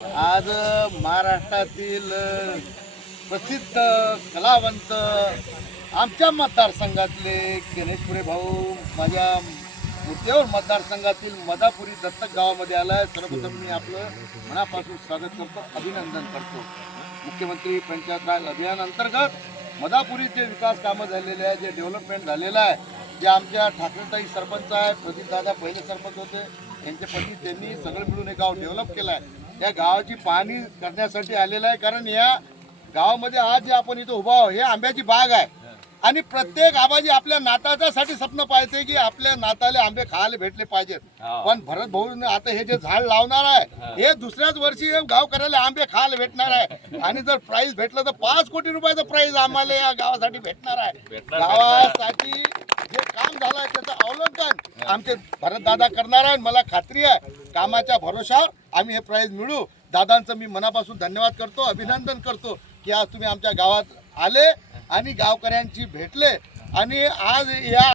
आज महाराष्ट्रातील प्रसिद्ध कलावंत आमच्या मतदारसंघातले गणेशपुरे भाऊ माझ्या मुद्द्यावर मतदारसंघातील मदापुरी दत्तक गावामध्ये आलाय। सर्वप्रथम मी आपलं मनापासून स्वागत करतो, अभिनंदन करतो। मुख्यमंत्री पंचायत राज अभियान अंतर्गत मदापुरीत जे विकास कामं झालेले आहे, जे डेव्हलपमेंट झालेलं आहे, जे आमच्या ठाकरेताई सरपंच आहे, प्रदीप दादा पहिले सरपंच होते, यांचे पती त्यांनी सगळं मिळून हे गाव डेव्हलप केलं आहे। या गावाची पाहणी करण्यासाठी आलेलं आहे, कारण या गावामध्ये आज जे आपण इथं उभा आहोत हे आंब्याची बाग आहे आणि प्रत्येक आबाजी आपल्या नाताच्यासाठी स्वप्न पाहिजे की आपल्या नाताले आंबे खायला भेटले पाहिजेत। पण भरत भाऊ आता हे जे झाड लावणार आहे हे दुसऱ्याच वर्षी गावकऱ्याला आंबे खायला भेटणार आहे आणि जर प्राइस भेटलं तर 5 कोटी रुपयाचं प्राइस आम्हाला या गावासाठी भेटणार आहे। गावासाठी जे काम झालंय त्याचं अवलोकन आमचे भरत दादा करणार आहे। मला खात्री आहे कामाच्या भरोशावर आम्ही हे प्राइज मिळू। दादांचं मी मनापासून धन्यवाद करतो, अभिनंदन करतो की आज तुम्ही आमच्या गावात आले आणि गावकऱ्यांची भेटले आणि आज या